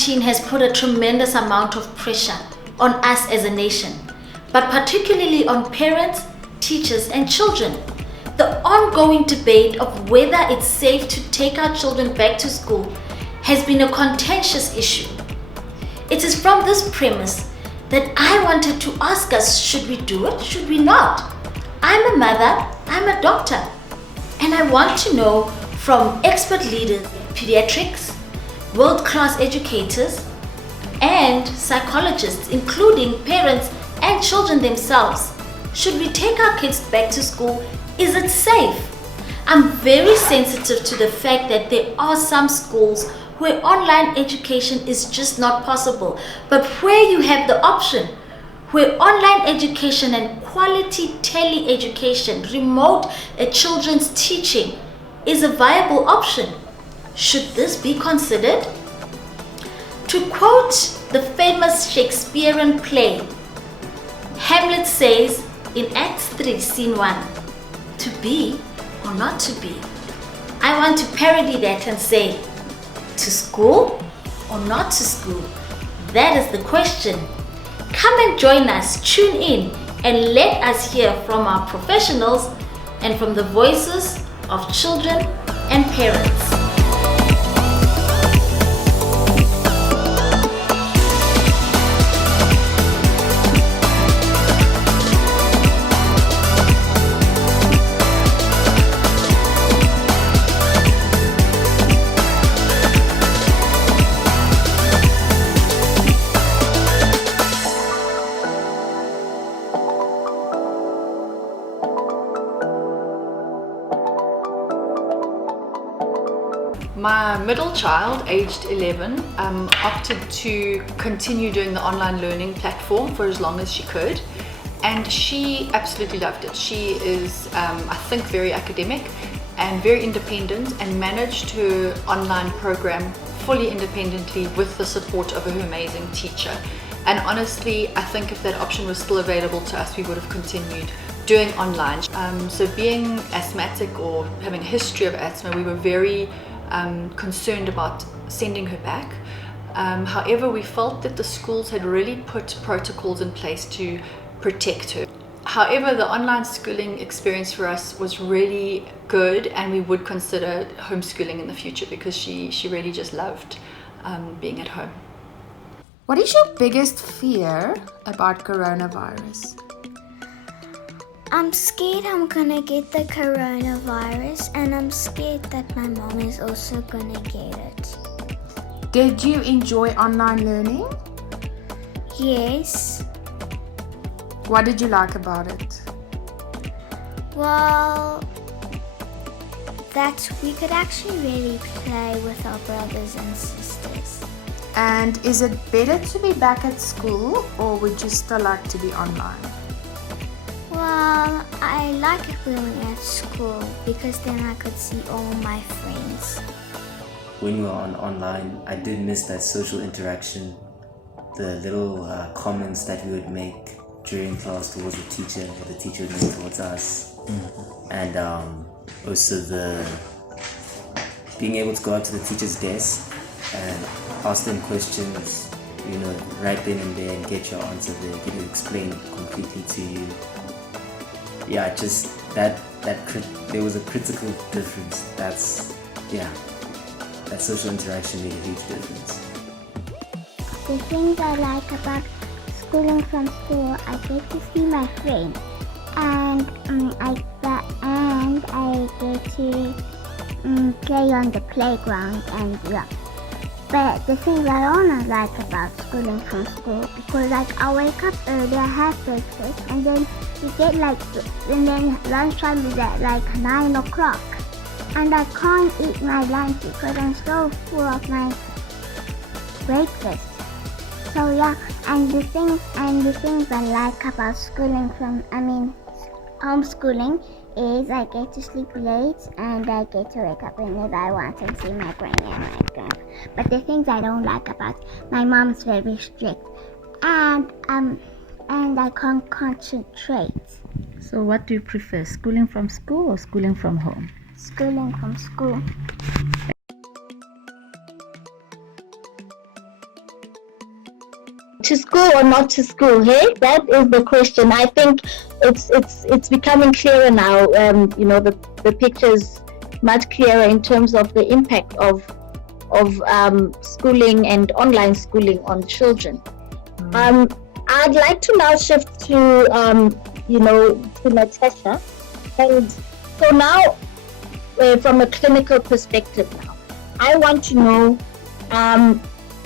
COVID-19 has put a tremendous amount of pressure on us as a nation, but particularly on parents, teachers, and children. The ongoing debate of whether it's safe to take our children back to school has been a contentious issue. It is from this premise that I wanted to ask us, should we do it? Should we not? I'm a mother, I'm a doctor, and I want to know from expert leaders, pediatrics, world-class educators, and psychologists, including parents and children themselves. Should we take our kids back to school? Is it safe? I'm very sensitive to the fact that there are some schools where online education is just not possible, but where you have the option, where online education and quality tele-education, remote children's teaching is a viable option. Should this be considered? To quote the famous Shakespearean play, Hamlet says in Act 3, Scene 1, to be or not to be. I want to parody that and say, to school or not to school? That is the question. Come and join us, tune in, and let us hear from our professionals and from the voices of children and parents. My middle child, aged 11, opted to continue doing the online learning platform for as long as she could, and she absolutely loved it. She is, I think, very academic and very independent, and managed her online program fully independently with the support of her amazing teacher. And honestly, I think if that option was still available to us, we would have continued doing online. So being asthmatic or having a history of asthma, we were very concerned about sending her back. However, we felt that the schools had really put protocols in place to protect her. However, the online schooling experience for us was really good, and we would consider homeschooling in the future because she really just loved being at home. What is your biggest fear about coronavirus? I'm scared I'm gonna get the coronavirus, and I'm scared that my mom is also gonna get it. Did you enjoy online learning? Yes. What did you like about it? Well, that we could actually really play with our brothers and sisters. And is it better to be back at school, or would you still like to be online? Well, I like it when we're at school because then I could see all my friends. When we were online, I did miss that social interaction, the little comments that we would make during class towards the teacher, or the teacher would make towards us. And also the being able to go out to the teacher's desk and ask them questions, right then and there, and get your answer there, get it explained completely to you. Yeah, just that there was a critical difference. That social interaction made a huge difference. The things I like about schooling from school, I get to see my friends, and I get to play on the playground, and yeah. But the things I don't like about schooling from school, because I wake up early, I have breakfast, and then you get and then lunchtime is at 9 o'clock, and I can't eat my lunch because I'm so full of my breakfast. So yeah, and the things I like about homeschooling is I get to sleep late and I get to wake up whenever I want and see my granny and my grandma. But the things I don't like about my mom's very strict, and I can't concentrate. So what do you prefer, schooling from school or schooling from home? Schooling from school. to school or not to school? Hey, that is the question. I think it's becoming clearer now. The picture's much clearer in terms of the impact of schooling and online schooling on children. I'd like to now shift to Natasha, and so now from a clinical perspective now, I want to know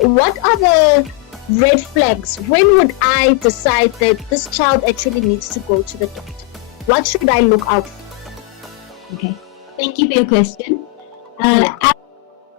what are the red flags? When would I decide that this child actually needs to go to the doctor? What should I look out for? Okay, thank you for your question.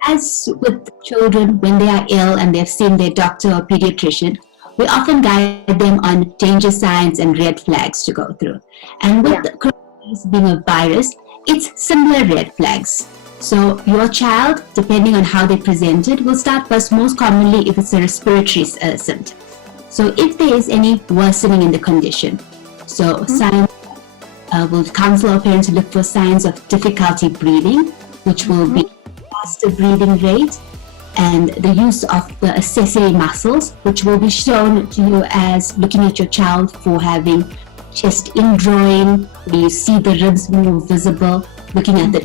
As with children, when they are ill and they've seen their doctor or pediatrician, we often guide them on danger signs and red flags to go through. And with the coronavirus being a virus, it's similar red flags. So your child, depending on how they present it, will start first most commonly if it's a respiratory symptom. So if there is any worsening in the condition, so signs, we'll counsel our parents to look for signs of difficulty breathing, which will be faster breathing rate, and the use of the accessory muscles, which will be shown to you as looking at your child for having chest indrawing, where you see the ribs more visible, looking at the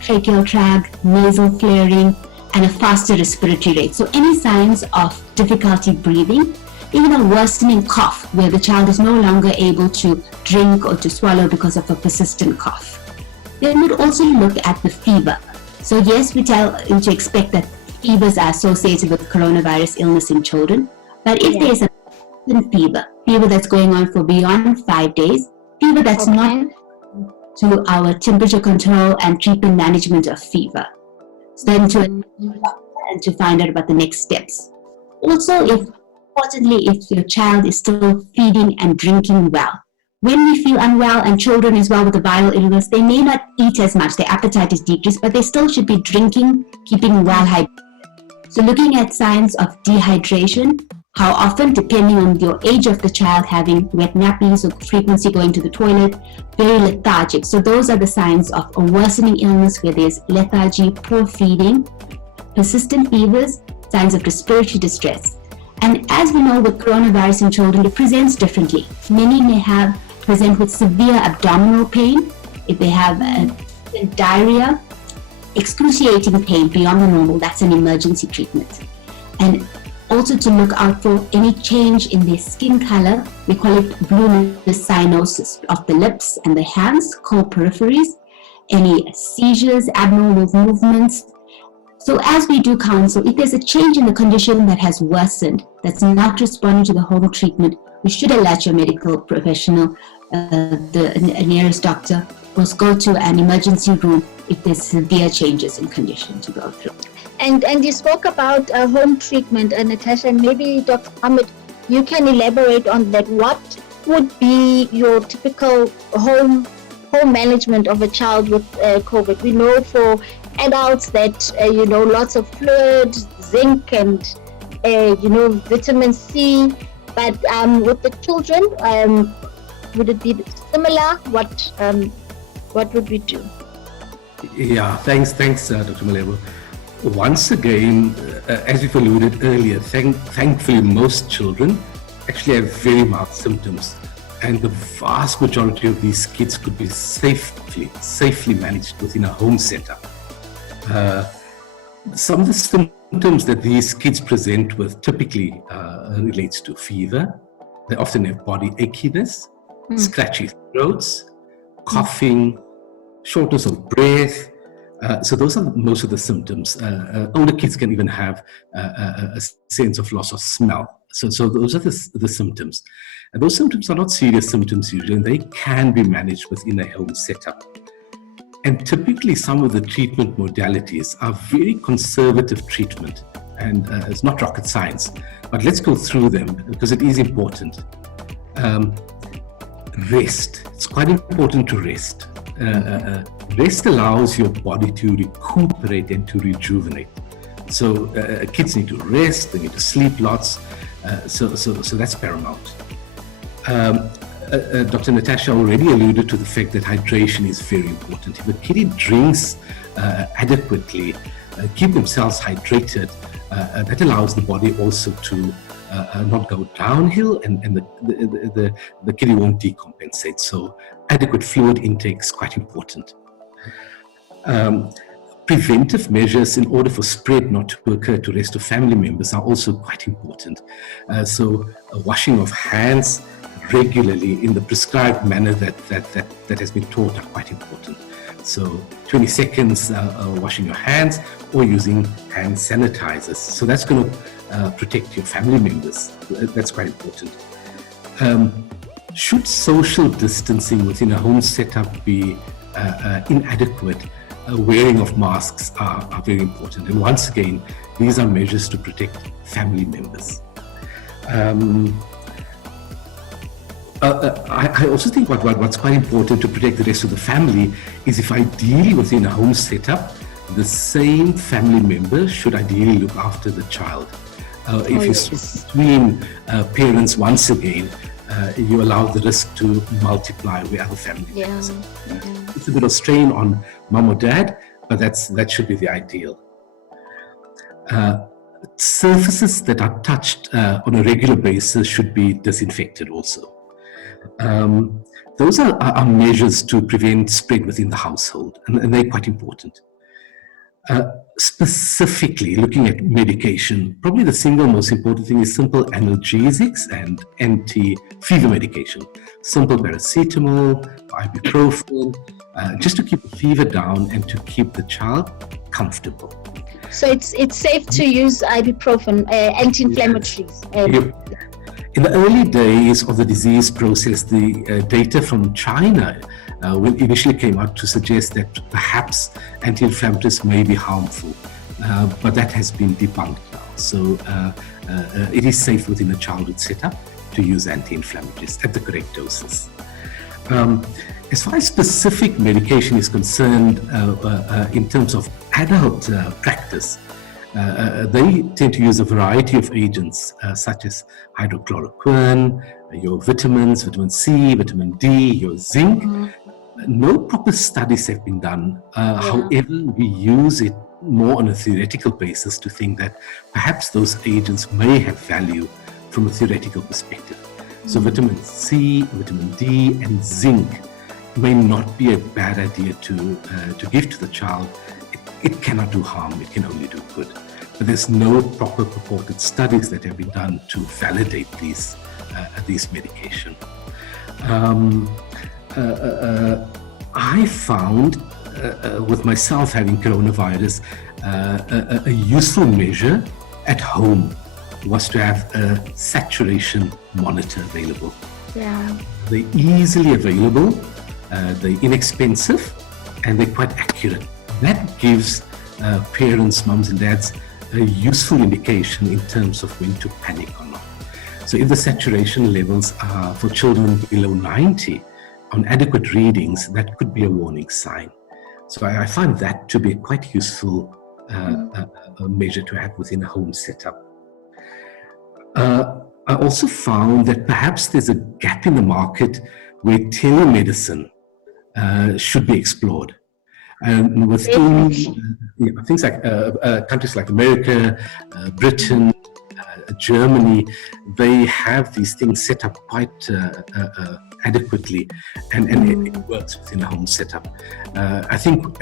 tracheal tract, nasal flaring, and a faster respiratory rate. So any signs of difficulty breathing, even a worsening cough, where the child is no longer able to drink or to swallow because of a persistent cough. Then we'd also look at the fever. So yes, we tell you to expect that fevers are associated with coronavirus illness in children, but if there is a fever that's going on for beyond 5 days, fever that's not to our temperature control and treatment management of fever. So then to find out about the next steps. Also, importantly, if your child is still feeding and drinking well. When we feel unwell, and children as well with a viral illness, they may not eat as much, their appetite is decreased, but they still should be drinking, keeping well hydrated. So looking at signs of dehydration, how often, depending on your age of the child, having wet nappies or frequency going to the toilet, very lethargic. So those are the signs of a worsening illness where there's lethargy, poor feeding, persistent fevers, signs of respiratory distress. And as we know with coronavirus in children, it presents differently. Many may present with severe abdominal pain, if they have diarrhea, excruciating pain beyond the normal, that's an emergency treatment. And also to look out for any change in their skin color, we call it blue cyanosis of the lips and the hands, called peripheries, any seizures, abnormal movements. So as we do counsel, if there's a change in the condition that has worsened, that's not responding to the home treatment, we should alert your medical professional, the nearest doctor, or go to an emergency room if there's severe changes in condition to go through. And you spoke about home treatment, Natasha, and maybe Dr. Ahmed, you can elaborate on that. What would be your typical home management of a child with COVID? We know for adults that, lots of fluid, zinc, and, vitamin C. But with the children, would it be similar? What would we do? Yeah, thanks, Dr. Malebo. Once again, as you've alluded earlier, thankfully most children actually have very mild symptoms, and the vast majority of these kids could be safely managed within a home setup. Some of the symptoms that these kids present with typically relates to fever. They often have body achiness, scratchy throats, coughing, shortness of breath. So those are most of the symptoms. Older kids can even have a sense of loss of smell. So those are the symptoms. And those symptoms are not serious symptoms usually, and they can be managed within a home setup. And typically some of the treatment modalities are very conservative treatment, and it's not rocket science. But let's go through them because it is important. Rest. It's quite important to rest. Rest allows your body to recuperate and to rejuvenate. So kids need to rest, they need to sleep lots. So that's paramount. Dr. Natasha already alluded to the fact that hydration is very important. If a kid drinks adequately, keep themselves hydrated, that allows the body also to not go downhill, and the kiddie won't decompensate. So adequate fluid intake is quite important. Preventive measures in order for spread not to occur to rest of family members are also quite important. So washing of hands regularly in the prescribed manner that has been taught are quite important. So 20 seconds washing your hands or using hand sanitizers. So that's going to protect your family members. That's quite important. Should social distancing within a home setup be inadequate, wearing of masks are very important. And once again, these are measures to protect family members. I also think what's quite important to protect the rest of the family is if ideally within a home setup, the same family member should ideally look after the child. If you switch between parents once again, you allow the risk to multiply with other family members. It's a bit of strain on mom or dad, but that should be the ideal. Surfaces that are touched on a regular basis should be disinfected also. Those are measures to prevent spread within the household, and they're quite important. Specifically looking at medication, probably the single most important thing is simple analgesics and anti-fever medication. Simple paracetamol, ibuprofen, just to keep the fever down and to keep the child comfortable. So it's safe to use ibuprofen, anti-inflammatories. In the early days of the disease process, the data from China initially came out to suggest that perhaps anti-inflammatories may be harmful, but that has been debunked now. So it is safe within a childhood setup to use anti-inflammatories at the correct doses. As far as specific medication is concerned, in terms of adult practice, they tend to use a variety of agents such as hydrochloroquine, your vitamins, vitamin C, vitamin D, your zinc. No proper studies have been done. However, we use it more on a theoretical basis to think that perhaps those agents may have value from a theoretical perspective. So vitamin C, vitamin D, and zinc may not be a bad idea to give to the child. It cannot do harm, it can only do good. But there's no proper purported studies that have been done to validate these medication. I found, with myself having coronavirus, a useful measure at home was to have a saturation monitor available. They're easily available, they're inexpensive, and they're quite accurate. That gives parents, mums and dads a useful indication in terms of when to panic or not. So if the saturation levels are for children below 90 on adequate readings, that could be a warning sign. So I find that to be a quite useful a measure to have within a home setup. I also found that perhaps there's a gap in the market where telemedicine should be explored. And within things like countries like America, Britain, Germany, they have these things set up quite adequately, and it works within a home setup. I think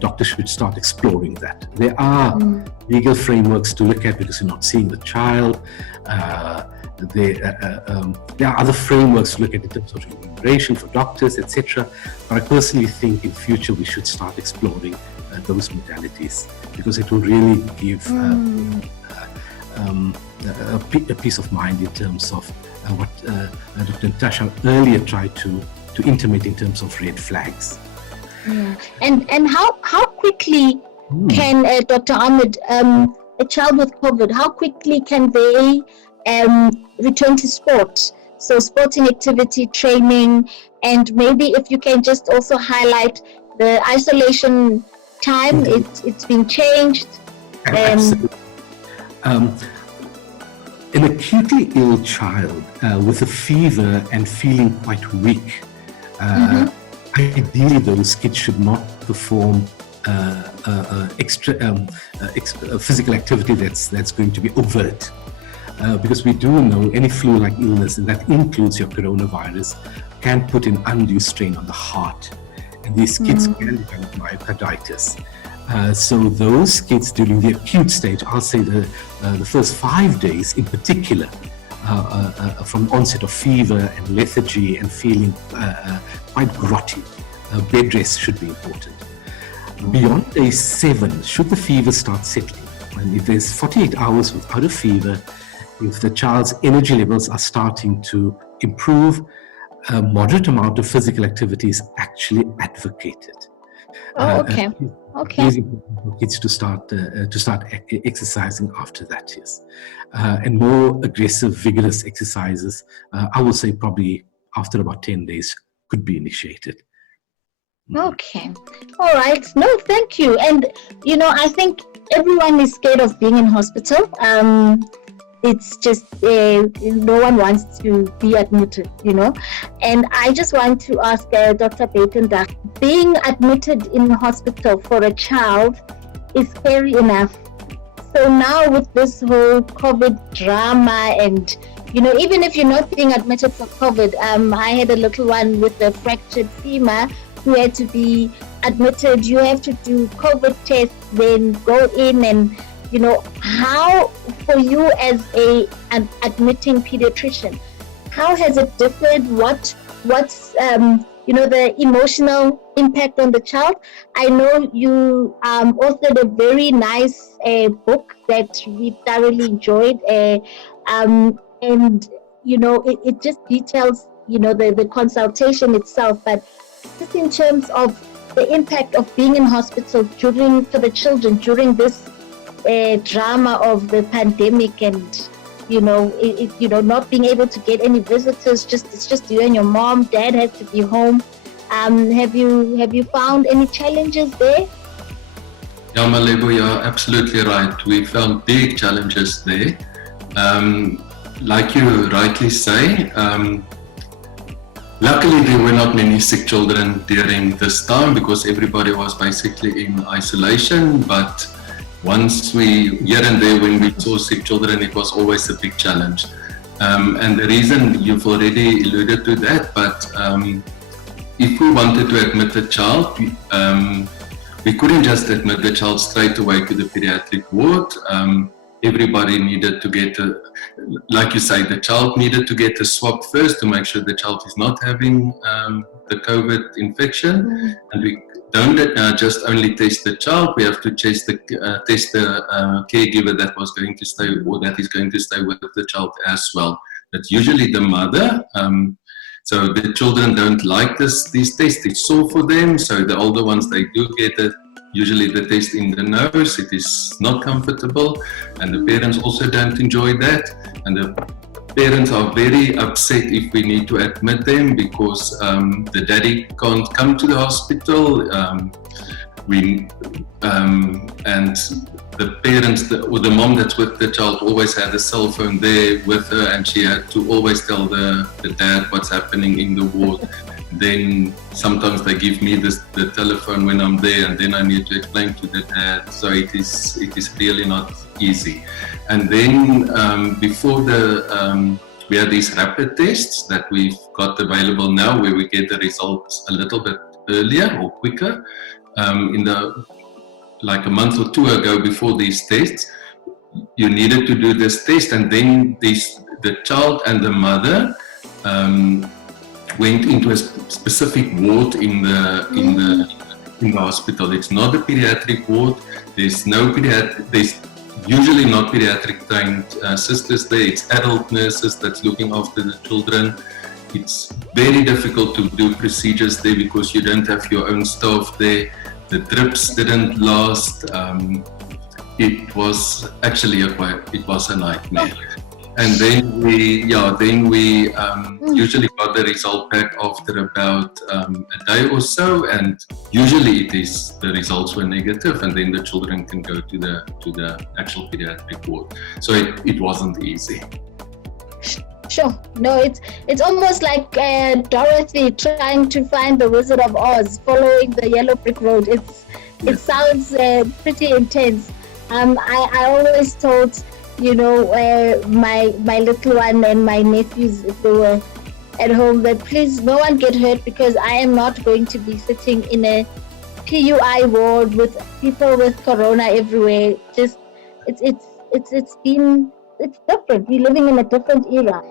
doctors should start exploring that. There are legal frameworks to look at because you're not seeing the child. There are other frameworks to look at in terms of remuneration for doctors, etc. But I personally think in future we should start exploring those modalities because it will really give a peace of mind in terms of what Dr. Natasha earlier tried to intimate in terms of red flags. And how quickly can Dr. Ahmed, a child with COVID, how quickly can they return to sport? So sporting activity, training, and maybe if you can just also highlight the isolation time, it's been changed. Absolutely. An acutely ill child with a fever and feeling quite weak, ideally those kids should not perform extra physical activity that's going to be overt. because we do know any flu-like illness, and that includes your coronavirus, can put an undue strain on the heart. And these kids can develop myocarditis. So those kids during the acute stage, I'll say the first 5 days in particular, from onset of fever and lethargy and feeling quite grotty, bed rest should be important. Beyond day 7, should the fever start settling, and if there's 48 hours without a fever, if the child's energy levels are starting to improve, a moderate amount of physical activity is actually advocated. Okay. It is important for kids to start exercising after that, yes. And more aggressive, vigorous exercises, I will say probably after about 10 days could be initiated. Okay. All right. No, thank you. And, I think everyone is scared of being in hospital. It's just no one wants to be admitted, And I just want to ask Dr. Buitendag, being admitted in hospital for a child is scary enough. So now with this whole COVID drama and, even if you're not being admitted for COVID, I had a little one with a fractured femur who had to be admitted. You have to do COVID tests, then go in and, how for you as an admitting pediatrician, how has it differed? What's the emotional impact on the child? I know you authored a very nice book that we thoroughly enjoyed, and it just details the consultation itself, but just in terms of the impact of being in hospital for the children during this drama of the pandemic, and not being able to get any visitors, it's just you and your mom. Dad has to be home. Have you found any challenges there? Yeah, Malebo, you're absolutely right. We found big challenges there. Like you rightly say, luckily there were not many sick children during this time because everybody was basically in isolation, but once here and there when we saw sick children, it was always a big challenge. And the reason, you've already alluded to that, but if we wanted to admit a child, we couldn't just admit the child straight away to the pediatric ward. Everybody needed to get like you say, the child needed to get a swab first to make sure the child is not having the COVID infection. And we don't just only test the child, we have to test the caregiver that was going to stay or that is going to stay with the child as well. That's usually the mother. So the children don't like these tests, it's sore for them. So the older ones, they do get usually the test in the nose. It is not comfortable, and the parents also don't enjoy that. And the parents are very upset if we need to admit them because the daddy can't come to the hospital. And the parents or the mom that's with the child always had a cell phone there with her, and she had to always tell the dad what's happening in the ward. Then sometimes they give me the telephone when I'm there, and then I need to explain to the dad. So it is really not easy. And then before we had these rapid tests that we've got available now, where we get the results a little bit earlier or quicker. Like a month or two ago, before these tests, you needed to do this test, and then the child and the mother went into a specific ward in the hospital. It's not a pediatric ward. There's usually not pediatric trained sisters there. It's adult nurses that's looking after the children. It's very difficult to do procedures there because you don't have your own staff there. The drips didn't last. It was actually it was a nightmare. And then we usually got the result back after about a day or so, and usually the results were negative, and then the children can go to the actual pediatric ward. So it wasn't easy. Sure. No, it's almost like Dorothy trying to find the Wizard of Oz, following the yellow brick road. It sounds pretty intense. I always told my little one and my nephews, if they were at home, that please no one get hurt, because I am not going to be sitting in a PUI ward with people with corona everywhere. Just it's different. We're living in a different era.